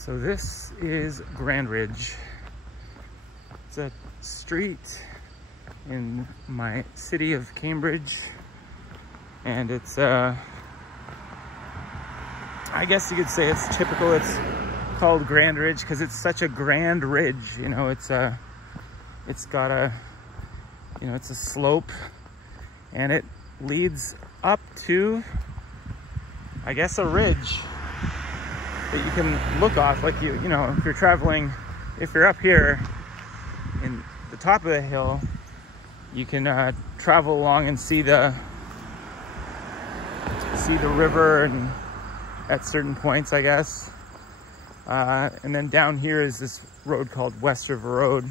So this is Grand Ridge. It's a street in my city of Cambridge, and it's I guess you could say it's typical. It's called Grand Ridge because it's such a grand ridge. You know, it's got a, you know, it's a slope, and it leads up to, I guess, a ridge that you can look off. Like you know, if you're traveling, if you're up here in the top of the hill, you can travel along and see the river, and at certain points, I guess. And then down here is this road called West River Road,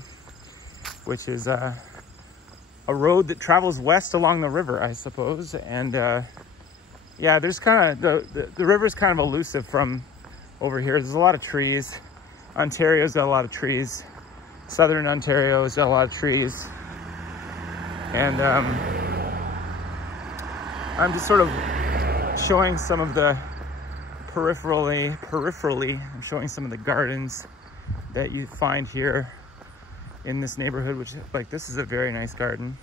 which is a road that travels west along the river, I suppose. And yeah, there's kind of the river's kind of elusive from over here. There's a lot of trees. Ontario's got a lot of trees. Southern Ontario's got a lot of trees. And I'm just sort of showing some of the peripherally, I'm showing some of the gardens that you find here in this neighborhood, which, like, this is a very nice garden,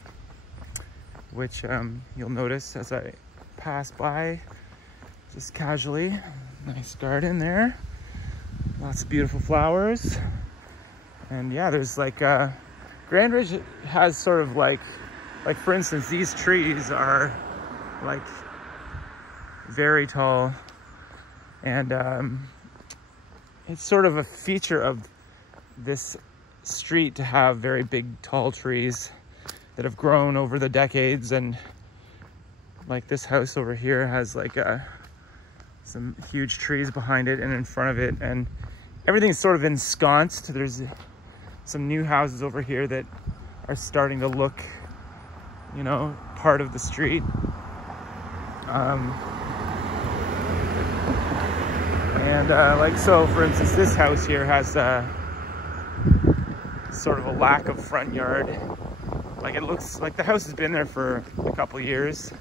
which you'll notice as I pass by just casually. Nice garden there, lots of beautiful flowers. And yeah, there's like Grand Ridge has sort of like for instance, these trees are like very tall, and it's sort of a feature of this street to have very big tall trees that have grown over the decades. And like this house over here has like some huge trees behind it and in front of it, and everything's sort of ensconced. There's some new houses over here that are starting to look, you know, part of the street. Like, so for instance, this house here has sort of a lack of front yard. Like, it looks like the house has been there for a couple years,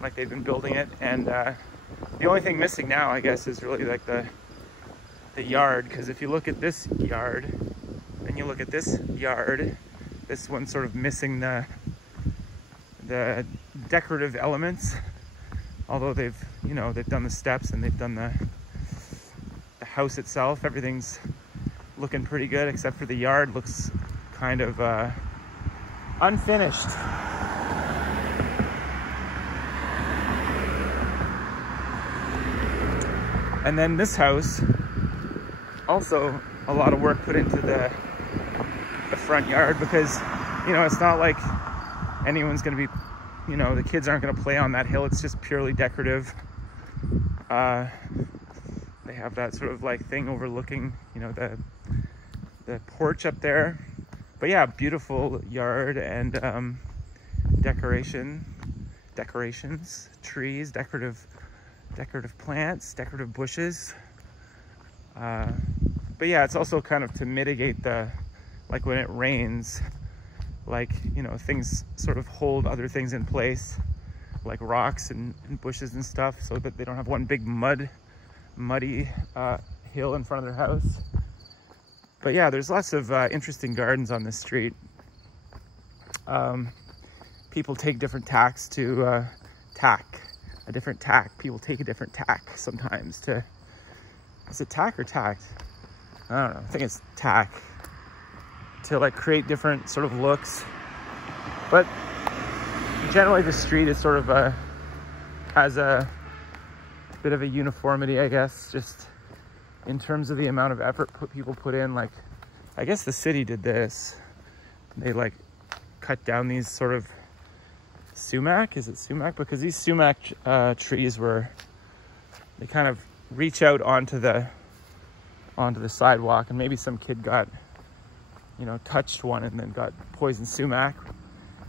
like they've been building it, and the only thing missing now, I guess, is really like the yard. Because if you look at this yard and you look at this yard, this one's sort of missing the decorative elements. Although they've, you know, they've done the steps and they've done the house itself. Everything's looking pretty good, except for the yard looks kind of unfinished. And then this house, also a lot of work put into the front yard, because, you know, it's not like anyone's gonna be, you know, the kids aren't gonna play on that hill. It's just purely decorative. They have that sort of like thing overlooking, you know, the porch up there. But yeah, beautiful yard, and decorations, trees, decorative plants, decorative bushes. But yeah, it's also kind of to mitigate the, like when it rains, like, you know, things sort of hold other things in place, like rocks and bushes and stuff, so that they don't have one big muddy hill in front of their house. But yeah, there's lots of interesting gardens on this street. People take different tacks to people take a different tack sometimes to, is it tack or tact? I don't know, I think it's tack, to like create different sort of looks. But generally the street is sort of has a bit of a uniformity, I guess, just in terms of the amount of effort people put in. Like, I guess the city did this. They like cut down these sort of sumac, is it sumac? Because these sumac trees they kind of reach out onto the sidewalk, and maybe some kid got, you know, touched one and then got poison sumac.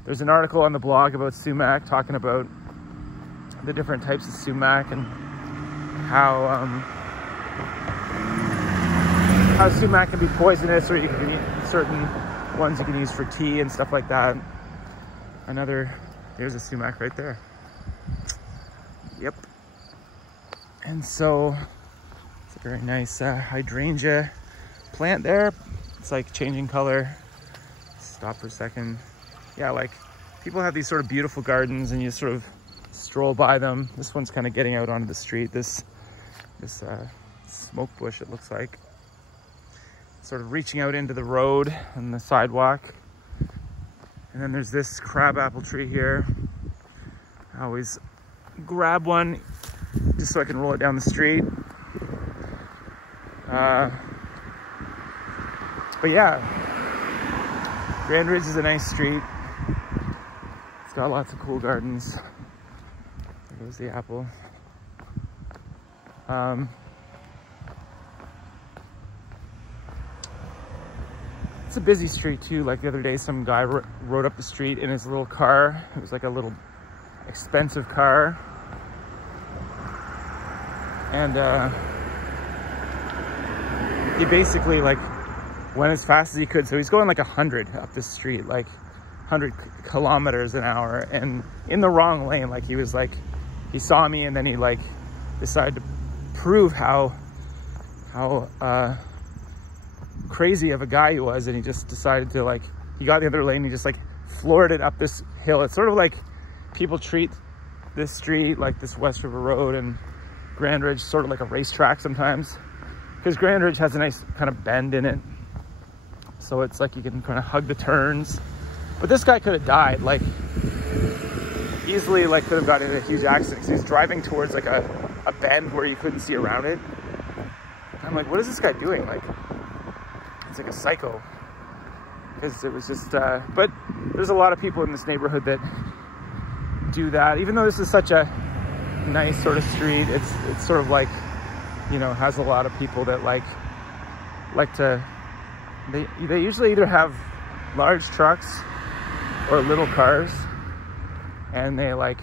There's an article on the blog about sumac, talking about the different types of sumac and how sumac can be poisonous, or you can use certain ones you can use for tea and stuff like that. There's a sumac right there. Yep. And so Very nice hydrangea plant there. It's like changing color. Stop for a second. Yeah, like people have these sort of beautiful gardens and you sort of stroll by them. This one's kind of getting out onto the street. This smoke bush, it looks like. Sort of reaching out into the road and the sidewalk. And then there's this crabapple tree here. I always grab one just so I can roll it down the street. But yeah, Grand Ridge is a nice street. It's got lots of cool gardens. There goes the apple. It's a busy street too. Like the other day, some guy rode up the street in his little car. It was like a little expensive car. And he basically like went as fast as he could. So he's going like 100 up the street, like 100 kilometers an hour, and in the wrong lane. Like he was like, he saw me and then he like decided to prove how crazy of a guy he was, and he just decided to like, he got the other lane and he just like floored it up this hill. It's sort of like people treat this street, like this West River Road and Grand Ridge, sort of like a racetrack sometimes, because Grand Ridge has a nice kind of bend in it, so it's like you can kind of hug the turns. But this guy could have died, like easily, like could have gotten in a huge accident. He's driving towards like a bend where you couldn't see around it. I'm like, what is this guy doing? Like, it's like a psycho. Because it was just, but there's a lot of people in this neighborhood that do that. Even though this is such a nice sort of street, it's sort of like, you know, has a lot of people that like to, they usually either have large trucks or little cars, and they like,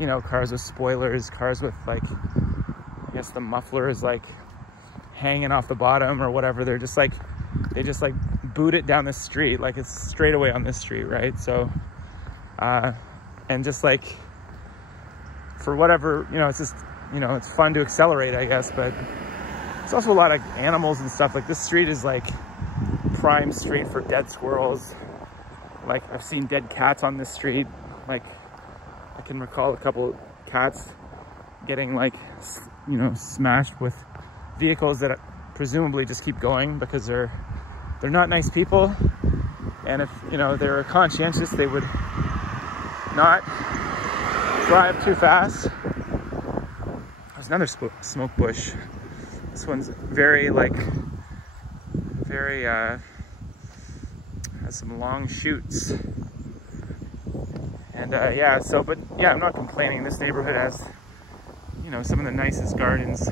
you know, cars with spoilers, cars with like, I guess the muffler is like hanging off the bottom or whatever. They're just like, they just like boot it down the street, like it's straight away on this street, right? So and just like, for whatever, you know, it's just, you know, it's fun to accelerate, I guess, but it's also a lot of animals and stuff. Like this street is like prime street for dead squirrels. Like I've seen dead cats on this street. Like I can recall a couple cats getting like, you know, smashed with vehicles that presumably just keep going because they're not nice people. And if, you know, they were conscientious, they would not drive too fast. There's another smoke bush. This one's very like, very, has some long shoots. And yeah, so, but yeah, I'm not complaining. This neighborhood has, you know, some of the nicest gardens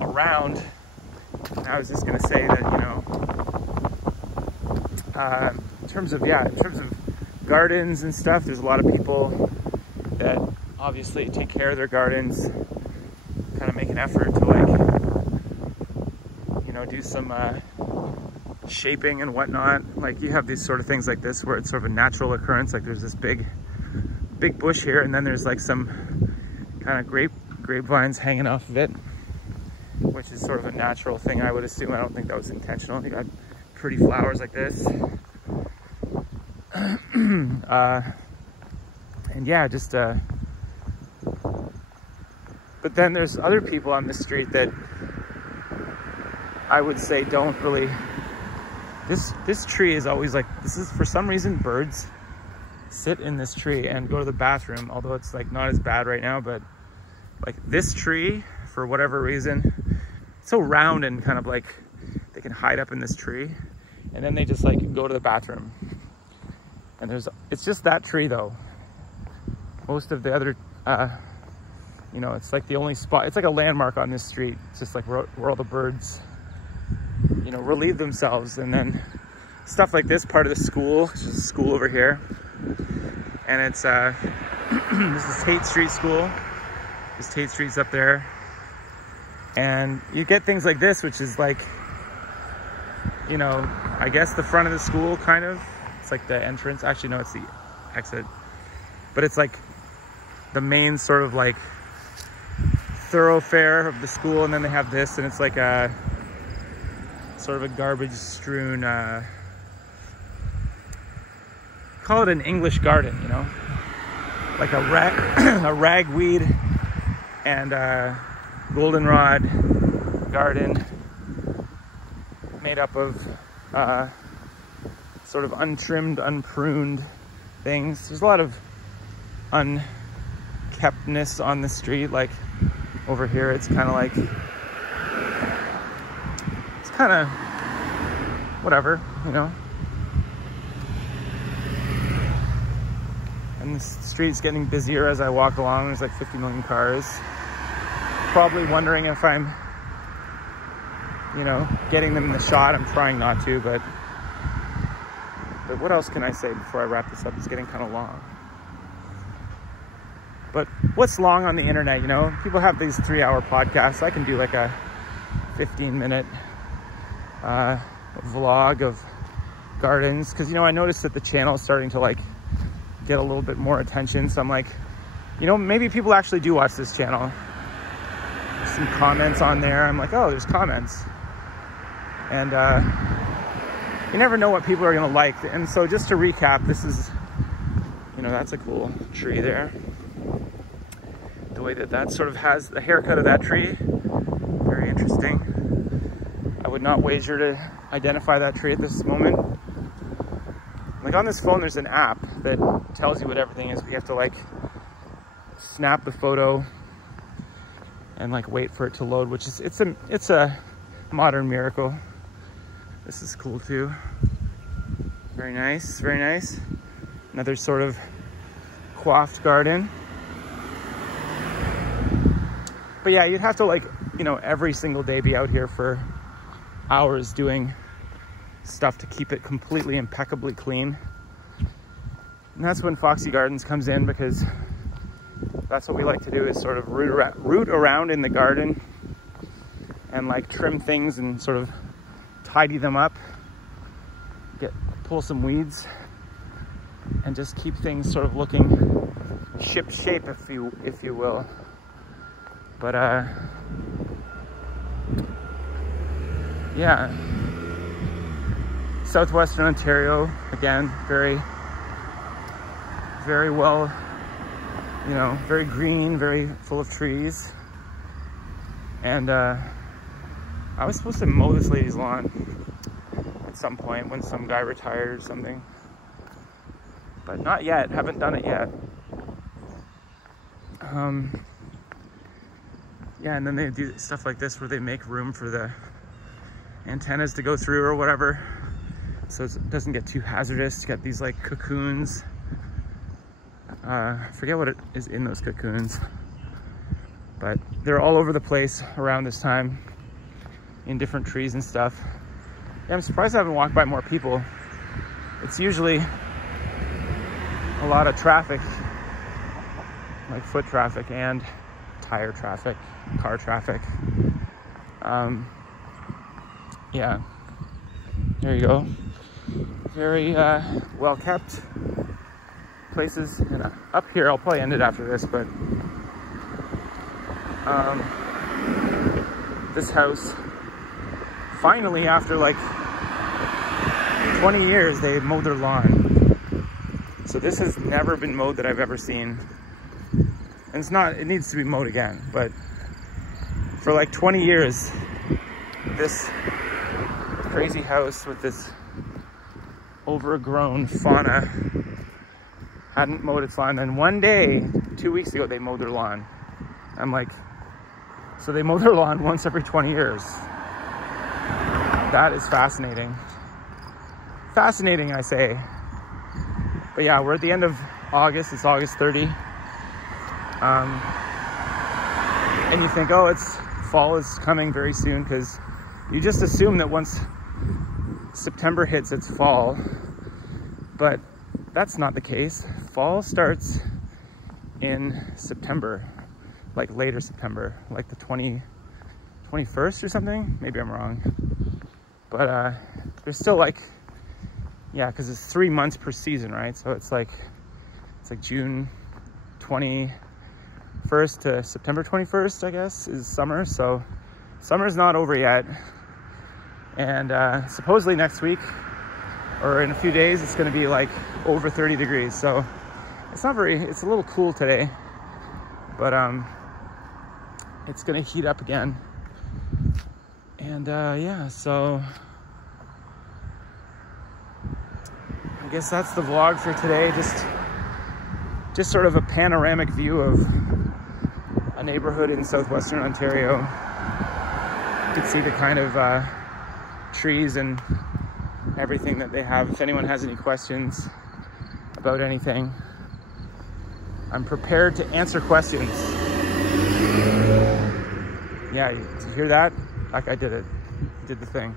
around. And I was just gonna say that, you know, in terms of gardens and stuff, there's a lot of people that obviously take care of their gardens, kind of make an effort to like, you know, do some shaping and whatnot. Like you have these sort of things like this where it's sort of a natural occurrence. Like there's this big bush here, and then there's like some kind of grapevines hanging off of it, which is sort of a natural thing, I would assume. I don't think that was intentional. You got pretty flowers like this. And yeah, just but then there's other people on the street that I would say don't really, this tree is always like, this is, for some reason, birds sit in this tree and go to the bathroom, although it's like not as bad right now. But like this tree, for whatever reason, it's so round and kind of like they can hide up in this tree, and then they just like go to the bathroom. And it's just that tree though. Most of the other, you know, it's like the only spot, it's like a landmark on this street. It's just like where all the birds, you know, relieve themselves. And then stuff like this, part of the school, which is a school over here. And it's, this is Tate Street School. This Tate Street's up there. And you get things like this, which is like, you know, I guess the front of the school, kind of. It's like the entrance. Actually, no, it's the exit. But it's like the main sort of like thoroughfare of the school, and then they have this, and it's like a sort of a garbage strewn, call it an English garden, you know, like a ragweed and a goldenrod garden made up of sort of untrimmed, unpruned things. There's a lot of unkeptness on the street. Like over here, it's kind of like, it's kind of whatever, you know. And the street's getting busier as I walk along. There's like 50 million cars. Probably wondering if I'm, you know, getting them in the shot. I'm trying not to, but what else can I say before I wrap this up? It's getting kind of long. But what's long on the internet, you know? People have these 3-hour podcasts. I can do like a 15-minute vlog of gardens, because, you know, I noticed that the channel is starting to like get a little bit more attention. So I'm like, you know, maybe people actually do watch this channel. There's some comments on there. I'm like, oh, there's comments. And you never know what people are gonna like. And so just to recap, this is, you know, that's a cool tree there. The way that that sort of has the haircut of that tree, very interesting. I would not wager to identify that tree at this moment. Like on this phone, there's an app that tells you what everything is. We have to like snap the photo and like wait for it to load, which is, it's a modern miracle. This is cool too. Very nice, very nice. Another sort of coiffed garden. But yeah, you'd have to like, you know, every single day be out here for hours doing stuff to keep it completely impeccably clean. And that's when Foxy Gardens comes in, because that's what we like to do, is sort of root around in the garden and like trim things and sort of tidy them up, pull some weeds, and just keep things sort of looking ship shape, if you will. But yeah, southwestern Ontario, again, very well, you know, very green, very full of trees. And I was supposed to mow this lady's lawn at some point when some guy retired or something, but not yet. Haven't done it yet. Yeah, and then they do stuff like this where they make room for the antennas to go through or whatever, so it doesn't get too hazardous. You got these like cocoons. Forget what it is in those cocoons, but they're all over the place around this time in different trees and stuff. Yeah, I'm surprised I haven't walked by more people. It's usually a lot of traffic, like foot traffic and tire traffic, car traffic. Yeah, there you go. Very well kept places. And up here, I'll probably end it after this, but this house, finally, after like 20 years, they mowed their lawn. So this has never been mowed that I've ever seen. And it's not, it needs to be mowed again, but for like 20 years, this crazy house with this overgrown fauna hadn't mowed its lawn. And one day, 2 weeks ago, they mowed their lawn. I'm like, so they mow their lawn once every 20 years. That is fascinating. Fascinating, I say. But yeah, we're at the end of August. It's August 30. And you think, oh, it's fall is coming very soon, because you just assume that once September hits, it's fall. But that's not the case. Fall starts in September, like later September, like the 21st or something. Maybe I'm wrong. But there's still like, yeah, because it's 3 months per season, right? So it's like June 20, 1st to September 21st, I guess, is summer. So summer's not over yet. And supposedly next week or in a few days, it's going to be like over 30 degrees. So it's not very, it's a little cool today, but it's going to heat up again. And yeah, so I guess that's the vlog for today. Just sort of a panoramic view of a neighborhood in southwestern Ontario. You can see the kind of trees and everything that they have. If anyone has any questions about anything, I'm prepared to answer questions. Yeah, did you hear that? Like I did it. Did the thing.